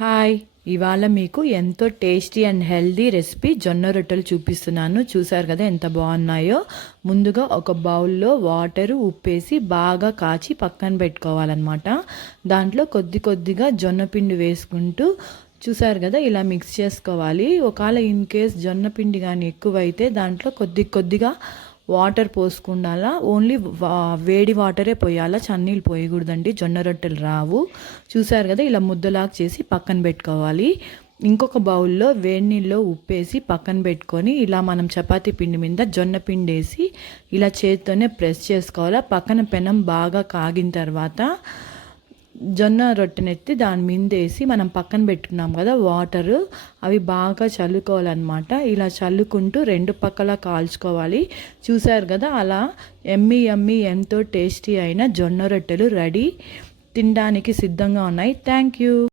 Hi! ఇవాళ మీకు ఎంతో టేస్టీ అండ్ హెల్తీ రెసిపీ జొన్న రొట్టెలు చూపిస్తున్నాను. చూసారు కదా ఎంత బాగున్నాయో. ముందుగా ఒక బౌల్లో వాటర్ ఉప్పేసి బాగా కాచి పక్కన పెట్టుకోవాలన్నమాట. దాంట్లో కొద్ది కొద్దిగా జొన్న పిండి వేసుకుంటూ చూసారు కదా ఇలా మిక్స్ చేసుకోవాలి. ఒకవేళ ఇన్ కేస్ జొన్న పిండి కానీ ఎక్కువైతే దాంట్లో కొద్ది కొద్దిగా వాటర్ పోసుకుండాలా. ఓన్లీ వేడి వాటరే పోయాలా, చన్నీళ్ళు పోయకూడదండి, జొన్న రొట్టెలు రావు. చూసారు కదా ఇలా ముద్దలాగా చేసి పక్కన పెట్టుకోవాలి. ఇంకొక బౌల్లో వేడి నీళ్ళలో ఉప్పేసి పక్కన పెట్టుకొని ఇలా మనం చపాతీ పిండి మీద జొన్న పిండి వేసి ఇలా చేతితోనే ప్రెస్ చేసుకోవాలా. పక్కన పెనం బాగా కాగిన తర్వాత జొన్న రొట్టెనెత్తి దాని మీద వేసి మనం పక్కన పెట్టుకున్నాం కదా వాటరు, అవి బాగా చల్లుకోవాలన్నమాట. ఇలా చల్లుకుంటూ రెండు పక్కల కాల్చుకోవాలి. చూసారు కదా అలా ఎమ్మి ఎమ్మి ఎంతో టేస్టీ అయిన జొన్న రొట్టెలు రెడీ, తినడానికి సిద్ధంగా ఉన్నాయి. Thank you.